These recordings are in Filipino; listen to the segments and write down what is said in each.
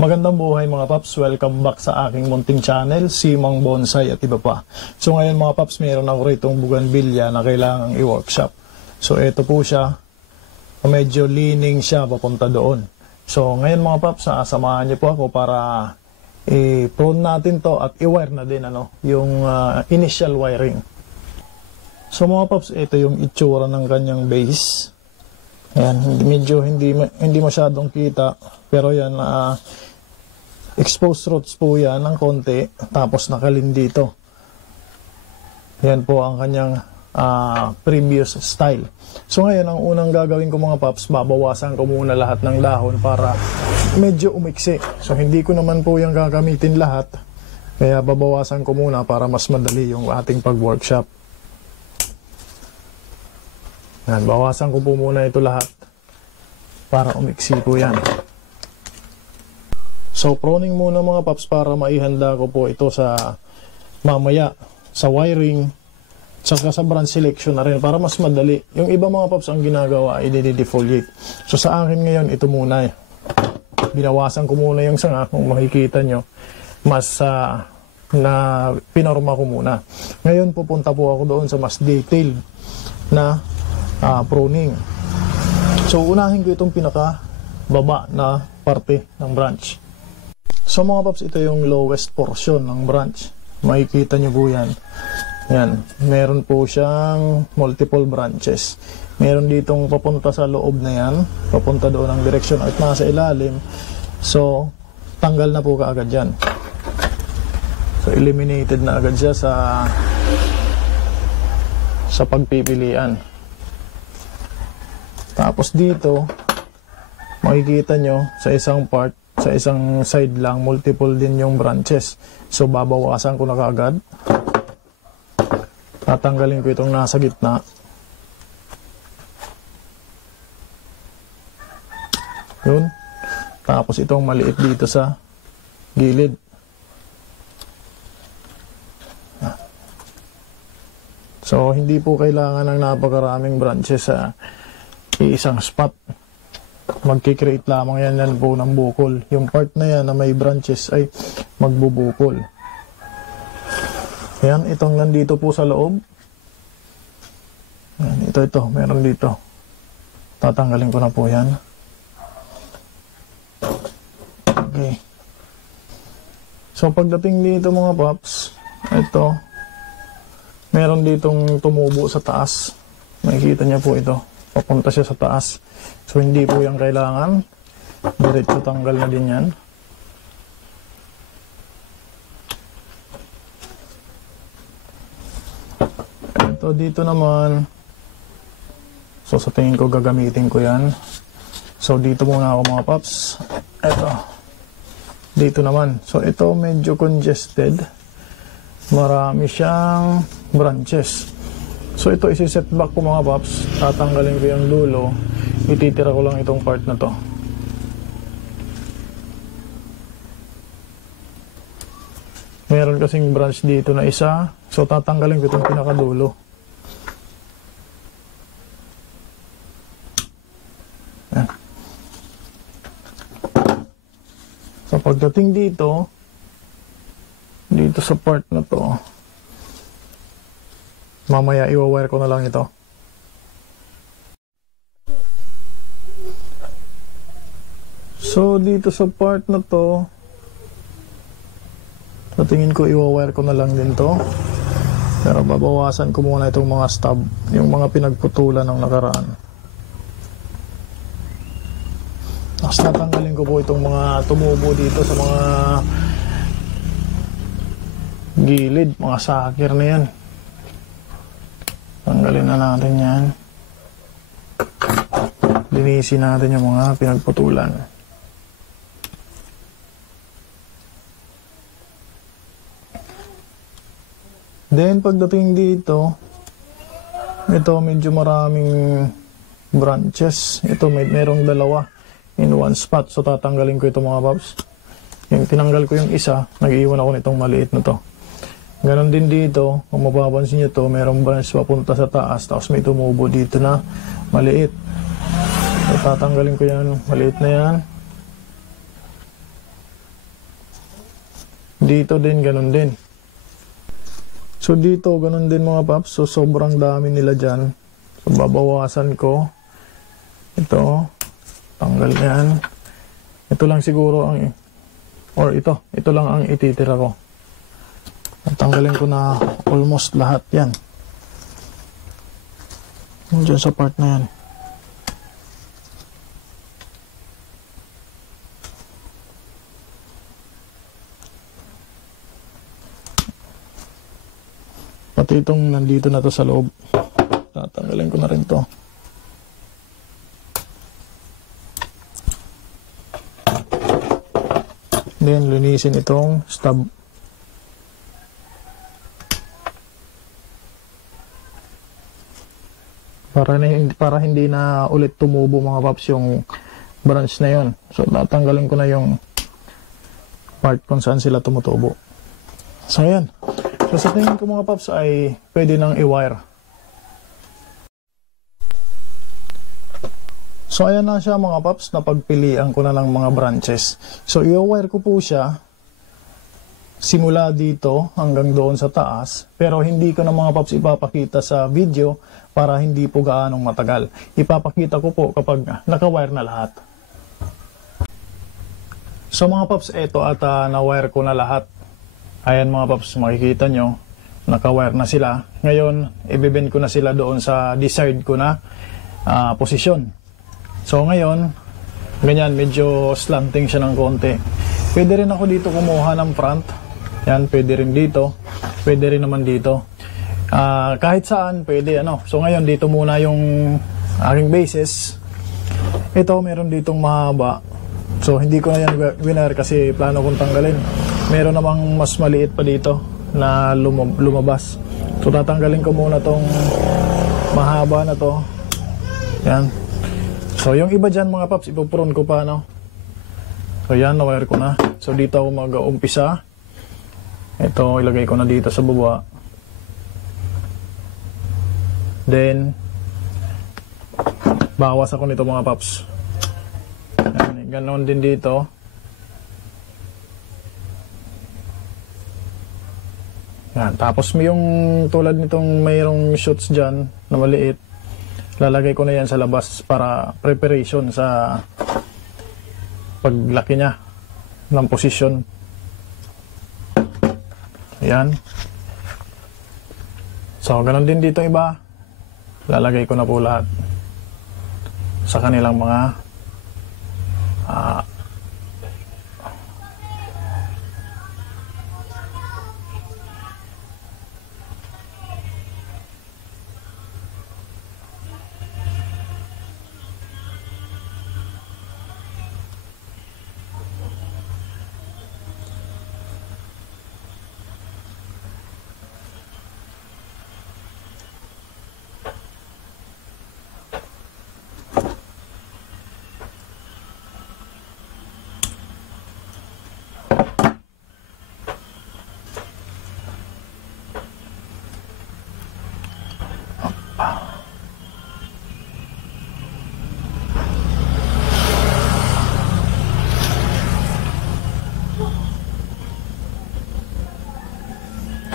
Magandang buhay mga paps, welcome back sa aking munting channel, Simang Bonsai at iba pa. So ngayon mga paps, mayroon ako ritong bougainvillea na kailangang i-workshop. So ito po siya, medyo leaning siya papunta doon. So ngayon mga paps, samahan niyo po ako para i-prune natin to at i-wire na din yung initial wiring. So mga paps, ito yung itsura ng kanyang base. Ayan, medyo hindi masyadong kita, pero yan exposed roots po yan ng konti, tapos nakalin dito. Yan po ang kanyang previous style. So ngayon, ang unang gagawin ko mga paps, babawasan ko muna lahat ng dahon para medyo umiksi. So hindi ko naman po yung gagamitin lahat, kaya babawasan ko muna para mas madali yung ating pag-workshop. Yan, bawasan ko po muna ito lahat para umiksi po yan. So pruning muna mga paps para maihanda ko po ito sa mamaya sa wiring, saka sa branch selection na rin para mas madali. Yung iba mga paps ang ginagawa ay i-defoliate. So sa akin ngayon ito muna binawasan ko muna yung sanga. Kung makikita nyo, mas na pinorma ko muna. Ngayon pupunta po ako doon sa mas detailed na pruning. So unahin ko itong pinaka baba na parte ng branch. So mga paps, ito yung lowest portion ng branch. Makikita nyo po yan. Yan, meron po siyang multiple branches. Meron ditong papunta sa loob na yan, papunta doon ang direksyon at nasa ilalim. So tanggal na po kaagad yan. So eliminated na agad siya sa pagpipilian. Tapos dito makikita nyo sa isang part, sa isang side lang, multiple din yung branches. So babawasan ko na kaagad. Tatanggalin ko itong nasa gitna. Yun. Tapos itong maliit dito sa gilid. So hindi po kailangan ng napakaraming branches sa isang spot. Magkikreate lamang yan po ng bukol. Yung part na yan na may branches ay magbubukol. Yan, itong nandito po sa loob. Yan, ito, meron dito. Tatanggalin ko na po yan. Okay. So pagdating dito mga paps, ito, meron ditong tumubo sa taas. Makikita niya po ito. Papunta siya sa taas. So hindi po yung kailangan. Diretso tanggal na din yan. Ito dito naman. So sa tingin ko gagamitin ko yan. So dito muna ako mga paps. Ito. Dito naman. So ito medyo congested. Marami siyang branches. So ito isi-set back ko mga paps. Tatanggalin ko yung dulo. Ititira ko lang itong part na to. Meron kasing branch dito na isa. So tatanggalin ko itong pinakadulo. Yan. So pagdating dito sa part na to, mamaya i-wire ko na lang ito. So dito sa part na to, sa tingin ko i-wire ko na lang din to. Pero babawasan ko muna itong mga stub, yung mga pinagputulan ng nakaraan. Tapos natanggalin ko po itong mga tumubo dito sa mga gilid, mga sakir na yan. Tanggalin na natin yan. Linisin natin yung mga pinagputulan. Then pagdating dito, ito medyo maraming branches. Ito merong dalawa in one spot. So tatanggalin ko ito mga paps. Yung tinanggal ko yung isa, nag-iwan ako nitong maliit na to. Ganon din dito, kung mapapansin nyo to, merong branch papunta sa taas, tapos may tumubo dito na maliit. So tatanggalin ko yan, maliit na yan. Dito din, ganun din. So dito, ganun din mga paps. So sobrang dami nila dyan. So babawasan ko. Ito. Tanggal yan. Ito lang siguro ang, or ito lang ang ititira ko. Tanggalin ko na almost lahat yan. Diyan sa part na yan. Pati itong nandito na to sa loob. Tatanggalin ko na rin to. Then linisin itong stub. Para hindi na ulit tumubo mga paps yung branch na yon. So tatanggalin ko na yung part kung saan sila tumutubo. So ayan. So sa tingin ko mga paps ay pwede nang i-wire. So ayan na siya mga paps, napagpilian ko na ng mga branches. So i-wire ko po siya simula dito hanggang doon sa taas, pero hindi ko na mga paps ipapakita sa video para hindi po gaanong matagal. Ipapakita ko po kapag naka-wire na lahat. So mga paps, eto at na-wire ko na lahat. Ayan mga paps, makikita nyo, naka-wire na sila. Ngayon, i-bend ko na sila doon sa desired ko na posisyon. So ngayon, ganyan, medyo slanting siya ng konti. Pwede rin ako dito kumuha ng front. Yan, pwede rin dito. Pwede rin naman dito. Kahit saan, pwede. So ngayon, dito muna yung aking bases. Ito, meron ditong mahaba. So hindi ko na yan winner kasi plano kong tanggalin. Meron namang mas maliit pa dito na lumabas. So tatanggalin ko muna tong mahaba na to. Yan. So yung iba dyan mga paps, ipuprune ko pa, no? So yan, na-wire ko na. So dito ako mag-umpisa. Ito, ilagay ko na dito sa baba. Then bawas ako nito mga paps. Yan, ganoon din dito. Yan. Tapos may yung tulad nitong mayroong shoots dyan na maliit, lalagay ko na yan sa labas para preparation sa paglaki niya ng posisyon. Yan. So ganun din dito iba, lalagay ko na po lahat sa kanilang mga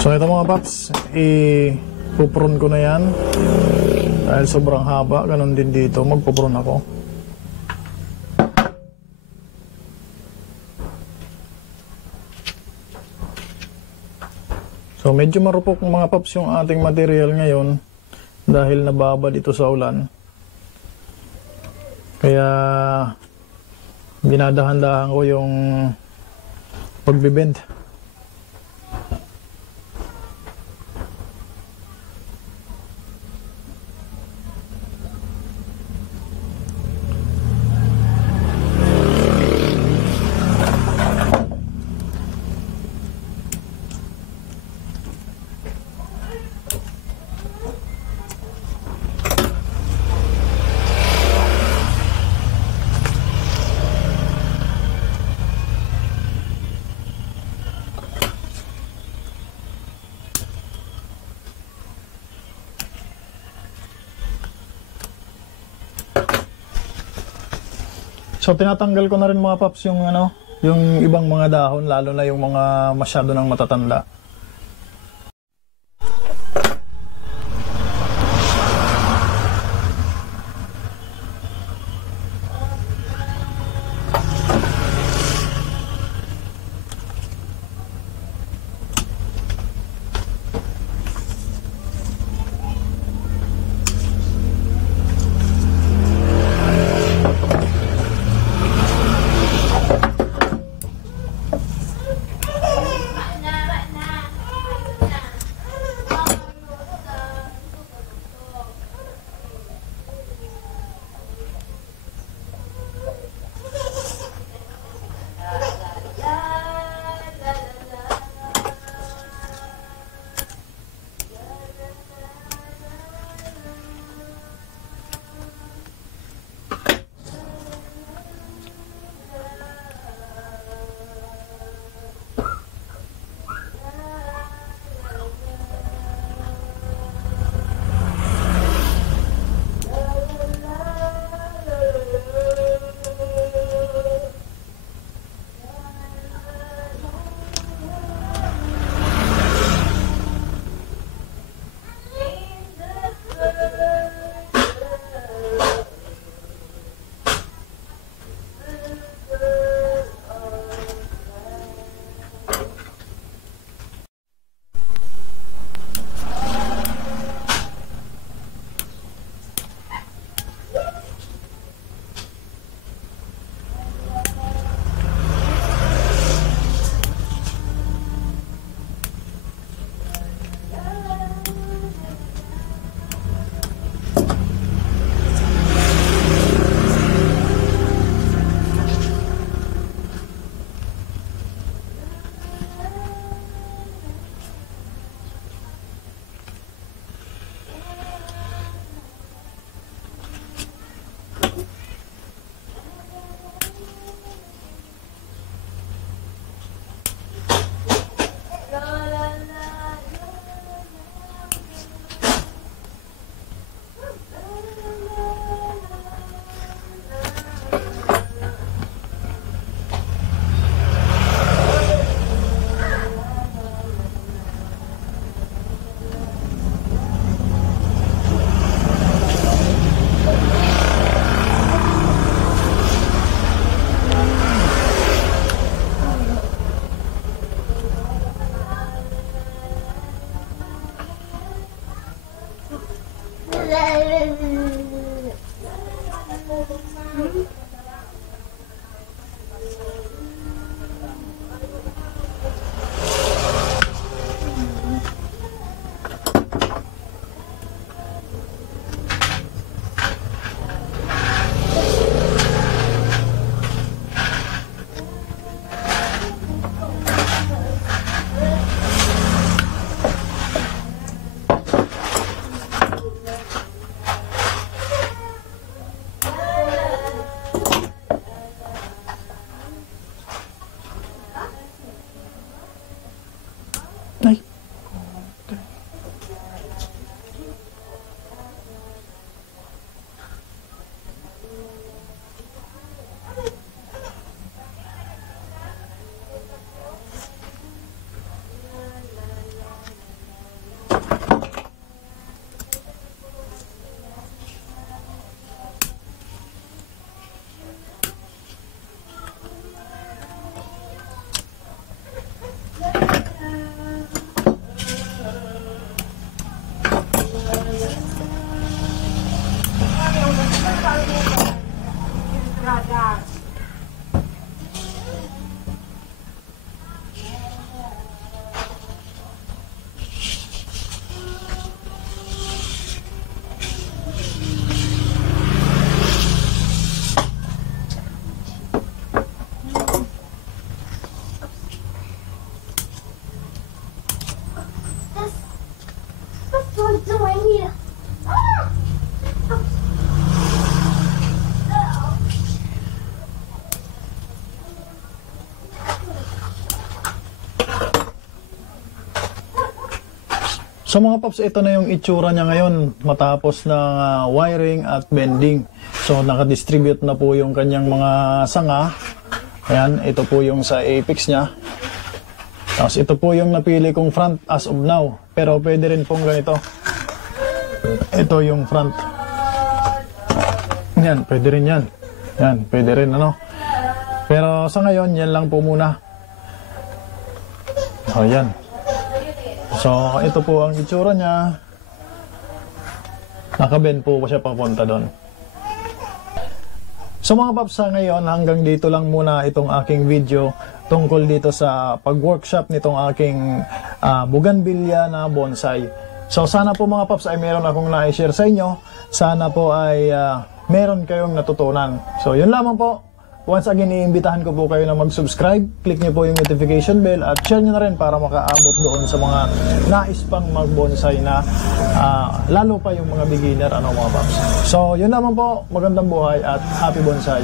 So ito mga paps, ipuprune ko na yan dahil sobrang haba. Ganon din dito, magpuprune ako. So medyo marupok mga paps yung ating material ngayon dahil nababad ito sa ulan. Kaya dinadahan-dahan ko yung pagbibend. So tinatanggal ko na rin mga paps yung yung ibang mga dahon, lalo na yung mga masyado ng matatanda. So mga paps, ito na yung itsura niya ngayon matapos ng wiring at bending. So nakadistribute na po yung kanyang mga sanga Ayan, ito po yung sa apex niya. Tapos ito po yung napili kong front as of now. Pero pwede rin pong ganito. Ito yung front. Yan, pwede rin yan. Yan, pwede rin ano. Pero sa ngayon, yan lang po muna. O, yan. So, ito po ang itsura niya. Nakabend po siya papunta doon. So mga paps, sa ngayon, hanggang dito lang muna itong aking video tungkol dito sa pag-workshop nitong aking bougainvillea na bonsai. So sana po mga paps ay meron akong na-share sa inyo. Sana po ay meron kayong natutunan. So yun lamang po. Once again, iimbitahan ko po kayo na mag-subscribe. Click niyo po yung notification bell at share niyo na rin para makaabot doon sa mga nais pang mag-bonsai na lalo pa yung mga beginner, ano mga paps. So yun lamang po. Magandang buhay at happy bonsai.